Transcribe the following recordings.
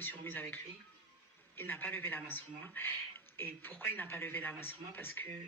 me suis remise avec lui, il n'a pas levé la main sur moi. Et pourquoi il n'a pas levé la main sur moi? Parce que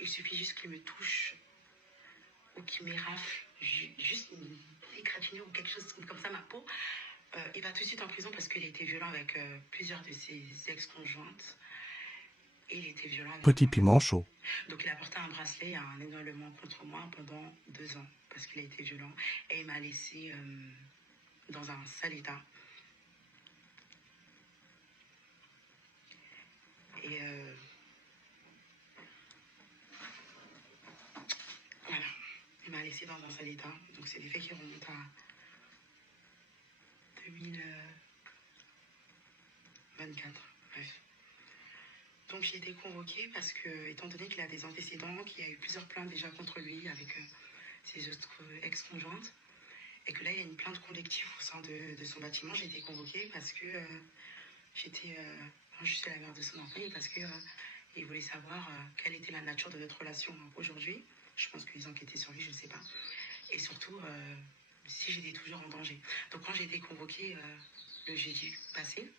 il suffit juste qu'il me touche ou qu'il m'érafle, juste une égratignure ou quelque chose comme ça, ma peau. Il va tout de suite en prison parce qu'il a été violent avec plusieurs de ses ex-conjointes. Et il était violent avec Petit moi. piment chaud. Donc il a porté un bracelet, un énormément contre moi pendant 2 ans parce qu'il a été violent. Et il m'a laissé dans un sale état. Et voilà, il m'a laissé dans un sale état. Donc c'est des faits qui remontent à 2024. Bref. Donc j'ai été convoquée parce que, étant donné qu'il a des antécédents, qu'il y a eu plusieurs plaintes déjà contre lui avec ses autres ex-conjointes, et que là il y a une plainte collective au sein de son bâtiment, j'ai été convoquée parce que je suis la mère de son enfant et parce que il voulait savoir quelle était la nature de notre relation aujourd'hui. Je pense qu'ils enquêtaient sur lui, je ne sais pas. Et surtout, si j'étais toujours en danger. Donc quand j'ai été convoquée le jeudi passé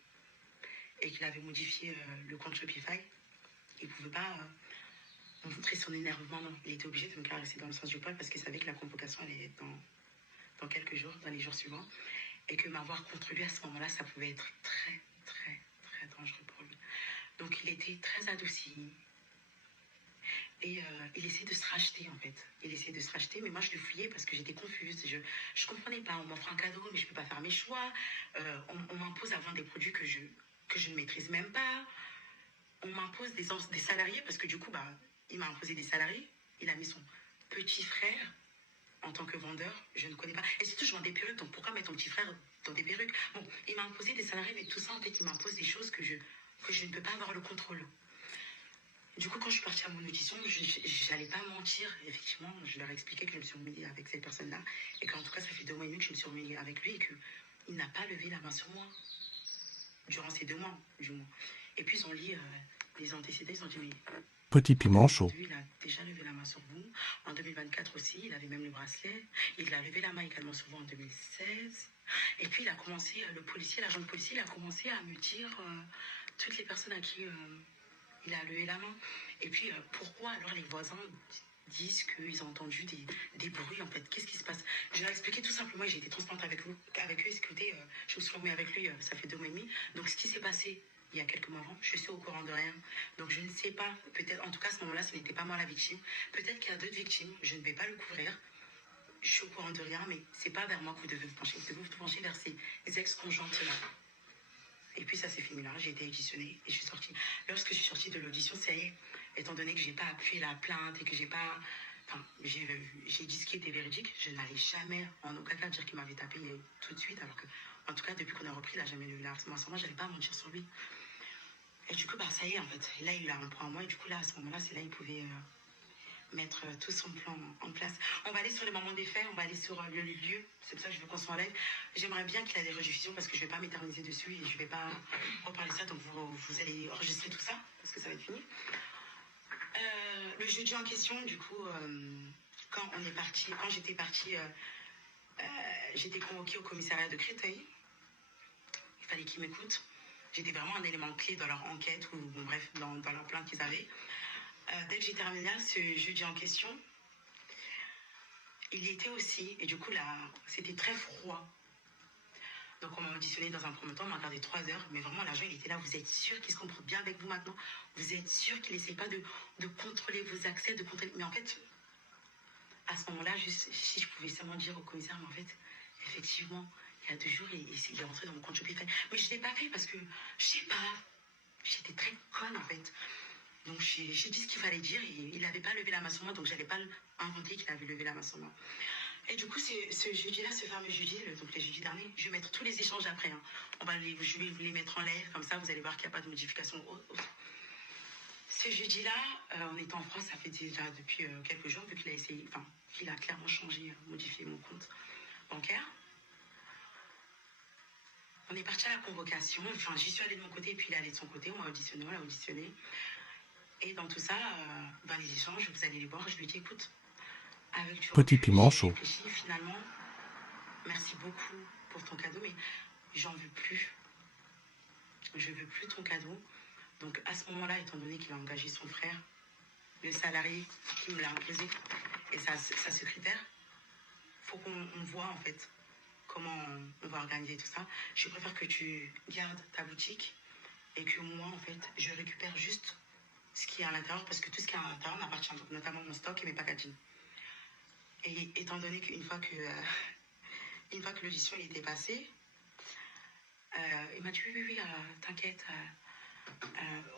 et qu'il avait modifié le compte Shopify, il ne pouvait pas montrer son énervement. Non. Il était obligé de me caresser dans le sens du poil parce qu'il savait que la convocation allait être dans quelques jours, dans les jours suivants. Et que m'avoir contre lui à ce moment-là, ça pouvait être très, très, très dangereux pour lui. Donc il était très adouci. Et il essayait de se racheter en fait. Il essayait de se racheter, mais moi je le fuyais parce que j'étais confuse. Je ne comprenais pas. On m'offre un cadeau, mais je ne peux pas faire mes choix. On m'impose à vendre des produits que je ne maîtrise même pas. On m'impose des salariés parce que du coup, il m'a imposé des salariés. Il a mis son petit frère en tant que vendeur. Je ne connais pas. Et surtout, je vends des perruques, donc pourquoi mettre ton petit frère dans des perruques? Bon, il m'a imposé des salariés, mais tout ça, en fait, il m'impose des choses que je ne peux pas avoir le contrôle. Du coup, quand je suis partie à mon audition, je n'allais pas mentir. Effectivement, je leur ai expliqué que je me suis remise avec cette personne-là et qu'en tout cas, ça fait 2 mois et demi que je me suis remise avec lui et qu'il n'a pas levé la main sur moi durant ces 2 mois, du moins. Et puis, ils ont lu les antécédents, ils ont dit, mais Petit en piment chaud. 2022, il a déjà levé la main sur vous. En 2024 aussi, il avait même le bracelet. Il a levé la main également sur vous en 2016. Et puis, il a commencé, l'agent de policier, il a commencé à me dire toutes les personnes à qui il a levé la main. Et puis, pourquoi alors les voisins disent qu'ils ont entendu des bruits, en fait? Qu'est-ce qui se passe? Je leur ai expliqué tout simplement, et j'ai été transparente avec eux. Écoutez, je me suis remis avec lui, ça fait 2 mois et demi. Donc, ce qui s'est passé il y a quelques mois avant, je suis au courant de rien. Donc, je ne sais pas, peut-être, en tout cas, à ce moment-là, ce n'était pas moi la victime. Peut-être qu'il y a d'autres victimes, je ne vais pas le couvrir. Je suis au courant de rien, mais c'est pas vers moi que vous devez vous pencher. Vous devez vous pencher vers ces ex-conjointes-là. Et puis ça s'est fini là, j'ai été auditionnée et je suis sortie. Lorsque je suis sortie de l'audition, ça y est, étant donné que j'ai pas appuyé la plainte et que j'ai pas... Enfin, j'ai dit ce qui était véridique, je n'allais jamais en aucun cas dire qu'il m'avait tapé tout de suite, alors que, en tout cas, depuis qu'on a repris, il n'a jamais levé la main sur moi, j'allais pas mentir sur lui. Et du coup, ça y est, en fait. Et là, il a un point à moi, et du coup, là, à ce moment-là, c'est là qu'il pouvait mettre tout son plan en place. On va aller sur les moments des faits, on va aller sur le lieu. C'est pour ça que je veux qu'on soit en live. J'aimerais bien qu'il ait des rediffusions parce que je ne vais pas m'éterniser dessus et je ne vais pas reparler ça. Donc vous allez enregistrer tout ça parce que ça va être fini. Le jeudi en question, du coup, quand j'étais partie, j'étais convoquée au commissariat de Créteil. Il fallait qu'ils m'écoutent. J'étais vraiment un élément clé dans leur enquête ou bon, bref, dans leur plainte qu'ils avaient. Dès que j'ai terminé ce jeudi en question, il y était aussi, et du coup là, c'était très froid. Donc on m'a auditionné dans un premier temps, on m'a gardé 3 heures, mais vraiment l'agent il était là, vous êtes sûr qu'il se comporte bien avec vous maintenant? Vous êtes sûr qu'il n'essaie pas de contrôler vos accès, de contrôler... Mais en fait, à ce moment-là, juste si je pouvais seulement dire au commissaire, mais en fait, effectivement, il y a 2 jours, il est rentré dans mon compte Shopify. Mais je ne l'ai pas fait parce que, je sais pas, j'étais très conne en fait. Donc j'ai dit ce qu'il fallait dire et il n'avait pas levé la main sur moi, donc j'allais pas inventer qu'il avait levé la main sur moi. Et du coup, ce jeudi-là, ce fameux jeudi, donc les jeudis derniers, je vais mettre tous les échanges après. Hein. Je vais vous les mettre en live, comme ça vous allez voir qu'il n'y a pas de modification autre. Ce jeudi-là, on est en France, ça fait déjà depuis quelques jours, vu qu'il a essayé, enfin, qu'il a clairement changé, modifié mon compte bancaire. On est parti à la convocation, enfin j'y suis allée de mon côté, et puis il est allé de son côté, on m'a auditionné, on l'a auditionné. Et dans tout ça, dans les échanges, vous allez les voir, je lui dis écoute, avec du Petit recul, piment j'ai chaud. réfléchi finalement, merci beaucoup pour ton cadeau, mais j'en veux plus. je veux plus ton cadeau. Donc à ce moment-là, étant donné qu'il a engagé son frère, le salarié qui me l'a imposé, et sa secrétaire, faut qu'on voit en fait comment on va organiser tout ça. Je préfère que tu gardes ta boutique et que moi, en fait, je récupère juste ce qui est à l'intérieur, parce que tout ce qui est à l'intérieur m'appartient, donc notamment mon stock et mes packaging. Et étant donné qu'une fois que l'audition était passée, il m'a dit oui, t'inquiète,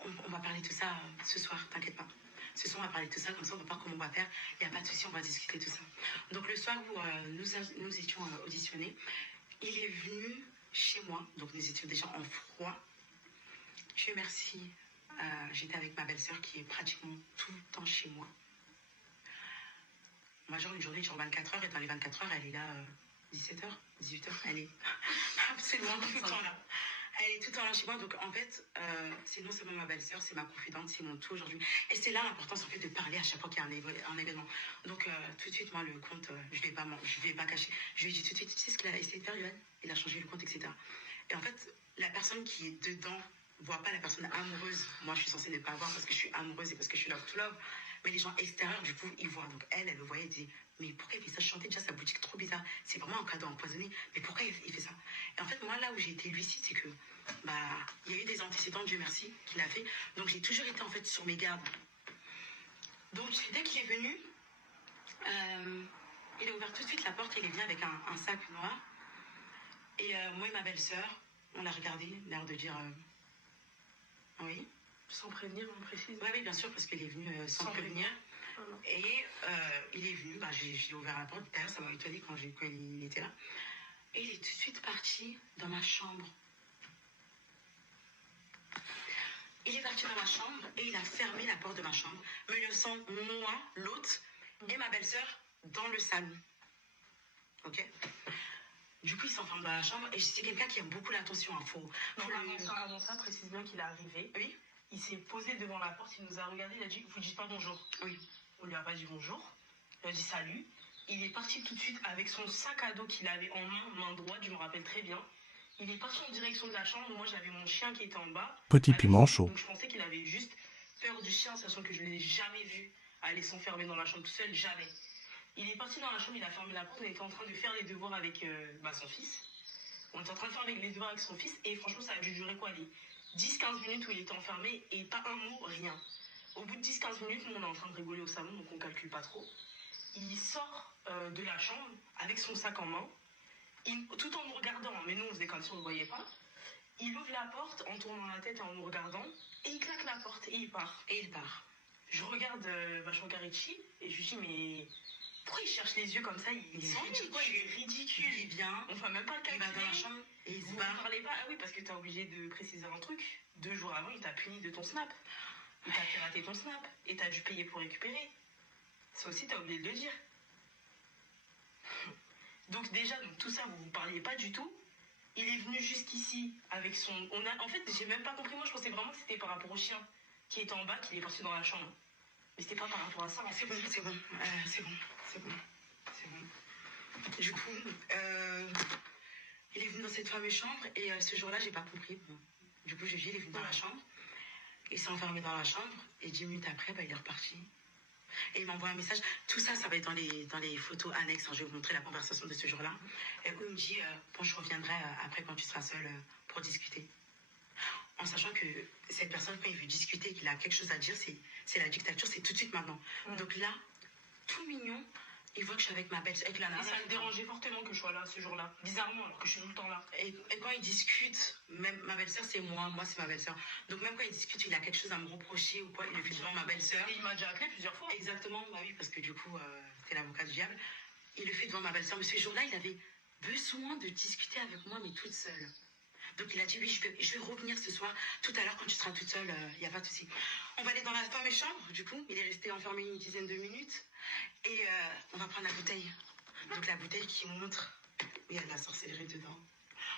on va parler de tout ça ce soir, t'inquiète pas. Ce soir, on va parler de tout ça, comme ça, on va voir comment on va faire. Il n'y a pas de souci, on va discuter de tout ça. Donc, le soir où nous étions auditionnés, il est venu chez moi. Donc, nous étions déjà en froid. Dieu merci, j'étais avec ma belle-sœur qui est pratiquement tout le temps chez moi. Moi, genre, une journée sur 24 heures, et dans les 24 heures, elle est là 17h, 18h. Elle est absolument tout le temps là. Elle est tout le temps là chez moi. Donc, en fait, c'est non seulement ma belle-sœur, c'est ma confidente, c'est mon tout aujourd'hui. Et c'est là l'importance, en fait, de parler à chaque fois qu'il y a un événement. Donc, tout de suite, moi, le compte, je ne vais pas cacher. Je lui ai dit tout de suite, tu sais ce qu'il a essayé de faire, Yoann? Il a changé le compte, etc. Et en fait, la personne qui est dedans voit pas la personne amoureuse. Moi, je suis censée ne pas voir parce que je suis amoureuse et parce que je suis love to love. Mais les gens extérieurs, du coup, ils voient. Donc, elle le voyait, elle dit, mais pourquoi il fait ça? Je chantais déjà sa boutique trop bizarre. C'est vraiment un cadeau empoisonné. Mais pourquoi il fait ça? Et en fait, moi, là où j'ai été lucide, c'est que, il y a eu des antécédents, Dieu merci, qu'il a fait. Donc, j'ai toujours été, en fait, sur mes gardes. Donc, dès qu'il est venu, il a ouvert tout de suite la porte. Il est venu avec un sac noir. Et moi et ma belle-sœur, on l'a regardé, l'air de dire, oui. Sans prévenir, on précise. Oui, bien sûr, parce qu'il est venu sans prévenir. Et il est venu, j'ai ouvert la porte, d'ailleurs ça m'a étonné quand il était là. Et il est tout de suite parti dans ma chambre. Il est parti dans ma chambre et il a fermé la porte de ma chambre, me laissant moi, l'hôte, et ma belle-sœur dans le salon. Ok? Du coup, il s'enferme dans la chambre et c'est quelqu'un qui aime beaucoup l'attention. Avant ça, précise bien qu'il est arrivé. Oui. Il s'est posé devant la porte, il nous a regardé, il a dit, vous dites pas bonjour. Oui. On lui a pas dit bonjour. Il a dit salut. Il est parti tout de suite avec son sac à dos qu'il avait en main droite, je me rappelle très bien. Il est parti en direction de la chambre. Moi, j'avais mon chien qui était en bas. Petit piment chaud. Donc, je pensais qu'il avait juste peur du chien, sachant que je ne l'ai jamais vu aller s'enfermer dans la chambre tout seul, jamais. Il est parti dans la chambre, il a fermé la porte. On était en train de faire les devoirs avec son fils. On était en train de faire les devoirs avec son fils. Et franchement, ça a dû durer quoi, les 10-15 minutes où il était enfermé et pas un mot, rien. Au bout de 10-15 minutes, nous, on est en train de rigoler au salon, donc on calcule pas trop. Il sort de la chambre avec son sac en main, tout en nous regardant, mais nous, on faisait comme si on ne le voyait pas. Il ouvre la porte en tournant la tête et en nous regardant, et il claque la porte et il part. Je regarde Richie et je lui dis, mais pourquoi il cherche les yeux comme ça? Il est ridicule. Il vient, on ne va même pas le calculer. Il va dans la chambre et il se Vous barre. ne parlez pas? Ah oui, parce que tu as obligé de préciser un truc. 2 jours avant, il t'a puni de ton snap. Il t'a piraté ton snap. Et tu as dû payer pour récupérer. Ça aussi, tu as oublié de le dire. Donc déjà, tout ça, vous ne parliez pas du tout. Il est venu jusqu'ici avec son... En fait, j'ai même pas compris. Moi, je pensais vraiment que c'était par rapport au chien qui était en bas, qu'il est parti dans la chambre. Mais c'était pas par rapport à ça. C'est bon. Du coup, il est venu dans cette fameuse chambre et ce jour-là, j'ai pas compris. Bon. Du coup, il est venu dans la chambre. Il s'est enfermé dans la chambre et 10 minutes après, il est reparti. Et il m'envoie un message. Tout ça, ça va être dans les photos annexes. Je vais vous montrer la conversation de ce jour-là. Et où il me dit, je reviendrai après quand tu seras seule pour discuter. En sachant que cette personne, quand il veut discuter et qu'il a quelque chose à dire, c'est la dictature, c'est tout de suite maintenant. Donc là, tout mignon, il voit que je suis avec ma belle-sœur. Et ça me dérangeait fortement que je sois là ce jour-là. Bizarrement, alors que je suis tout le temps là. Et quand il discute, même ma belle-sœur, c'est moi c'est ma belle-sœur. Donc même quand il discute, il a quelque chose à me reprocher ou quoi, il le fait devant ma belle-sœur. Et il m'a déjà appelé plusieurs fois. Exactement, oui, parce que du coup, c'est l'avocat du diable. Il le fait devant ma belle-sœur. Mais ce jour-là, il avait besoin de discuter avec moi, mais toute seule. Donc il a dit, oui, je vais revenir ce soir, tout à l'heure quand tu seras toute seule, il n'y a pas de souci. On va aller dans la fameuse chambre, du coup, il est resté enfermé une dizaine de minutes. Et on va prendre la bouteille. Donc la bouteille qui montre, oui, il y a de la sorcellerie dedans.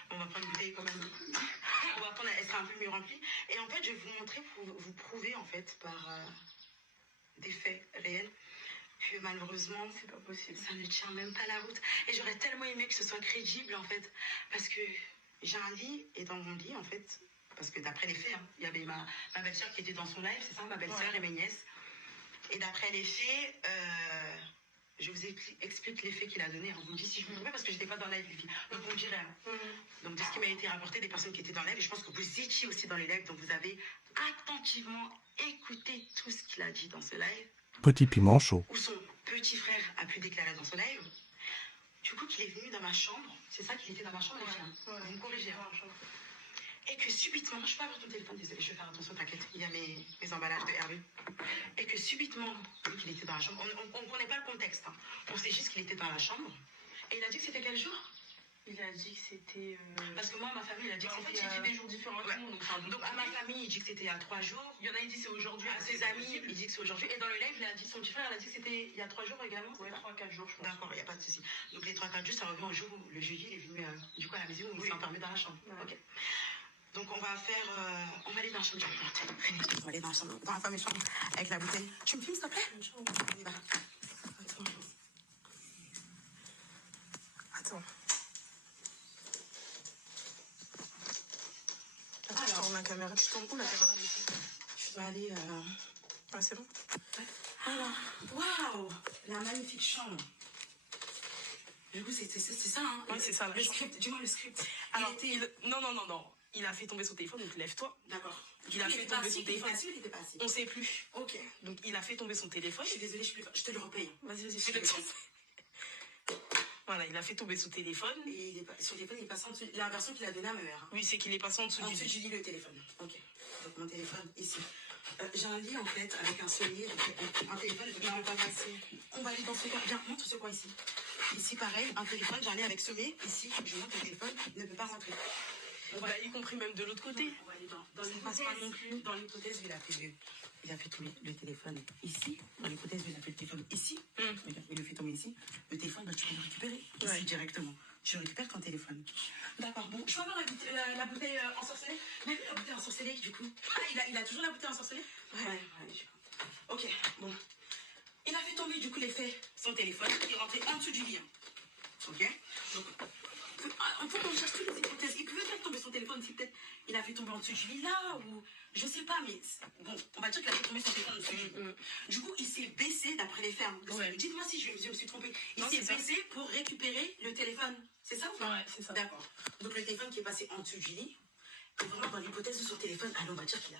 On va prendre une bouteille quand même. On va prendre, elle sera un peu mieux remplie. Et en fait, je vais vous montrer pour vous prouver, en fait, par des faits réels, que malheureusement, c'est pas possible. Ça ne tient même pas la route. Et j'aurais tellement aimé que ce soit crédible, en fait. Parce que j'ai un lit, et dans mon lit, en fait, parce que d'après les faits, hein, il y avait ma belle-sœur qui était dans son live, c'est ça, ma belle-sœur et mes nièces. Et d'après les faits, je vous explique les faits qu'il a donnés. Hein. Vous me dites si je me trompe parce que je n'étais pas dans le live, les filles. Donc vous me direz. Hein. Donc de ce qui m'a été rapporté des personnes qui étaient dans le live, et je pense que vous étiez aussi dans les lives, donc vous avez attentivement écouté tout ce qu'il a dit dans ce live. Petit piment chaud. Où son petit frère a pu déclarer dans ce live. Du coup, qu'il est venu dans ma chambre. C'est ça qu'il était dans ma chambre, les filles. Vous me corrigez. Hein. Et que subitement, je peux avoir ton téléphone, désolé, je vais faire attention, t'inquiète, il y a mes emballages de Hervé. Et que subitement, vu qu'il était dans la chambre, on ne connaît pas le contexte, hein. On sait juste qu'il était dans la chambre. Et il a dit que c'était quel jour? Il a dit que c'était... Parce que moi, ma famille, il a dit que c'était... En fait, il dit des jours différents. Ouais. Donc à ma famille, il dit que c'était il y a 3 jours. Il y en a, il dit c'est aujourd'hui. À ses amis, il dit que c'est aujourd'hui. Et dans le live, il a dit, son petit frère, il a dit que c'était il y a 3 jours également. Ouais, 3-4 jours, je pense. D'accord, il n'y a pas de souci. Donc les 3-4 jours, ça revient au jour où le jeudi, il est venu du coup à la maison, où il s'est enfermé dans la chambre. Ouais. Ok. Donc on va faire... on va aller dans la chambre. On va aller dans la chambre, dans la fameuse chambre, avec la bouteille. Tu me filmes, s'il te plaît? On y va. Attends. Attends, je tourne la caméra. Tu tournes où la caméra? Je dois aller... Ah, c'est bon? Alors, waouh! La magnifique chambre. Du coup, c'est ça, hein? Oui, c'est ça, le script. Dis-moi le script. Alors, non. Il a fait tomber son téléphone, donc lève-toi. D'accord. Il a fait tomber son téléphone. Il était pas assis. On sait plus. Ok. Donc, il a fait tomber son téléphone. Je suis désolée, je te le repaye. Vas-y, je te le tombe. Voilà, il a fait tomber son téléphone. Et son téléphone, il est passé en dessous. La version qu'il a donnée à ma mère. Hein. Oui, c'est qu'il est passé en dessous du lit. Du lit, le téléphone. Ok. Donc, mon téléphone, ici. J'ai un lit, en fait, avec un soulier. Donc, un téléphone, je ne peux pas passer. On va aller dans ce coin. Viens, montre ce coin ici. Ici, pareil, un téléphone, j'en ai avec semé. Ici, je montre le téléphone, il ne peut pas rentrer. Y compris même de l'autre côté. On va aller dans l'hypothèse non plus. Dans l'hypothèse, il a fait tomber le téléphone ici. Dans l'hypothèse, il a fait le téléphone ici. Il le fait tomber ici. Le téléphone, tu peux le récupérer ici directement. Tu récupères ton téléphone. D'accord, bon. Je peux avoir la bouteille ensorcelée? Même la bouteille ensorcelée, du coup. Ah, il a toujours la bouteille ensorcelée? Ouais. Ok, bon. Il a fait tomber, du coup, son téléphone. Il est rentré en dessous du lit. Ok? Donc, il faut qu'on cherche toutes les hypothèses. Il pouvait faire tomber son téléphone si peut-être il a fait tomber en dessous du lit là, ou je sais pas, mais bon, on va dire qu'il a fait tomber son téléphone en dessous du lit. Du coup, il s'est baissé d'après les faits. Ouais. Dites-moi si je me suis trompée. Il s'est baissé pour récupérer le téléphone. C'est ça ou pas? Ouais, c'est ça. D'accord. Donc le téléphone qui est passé en dessous du lit, est vraiment dans l'hypothèse de son téléphone. Allez, on va dire qu'il a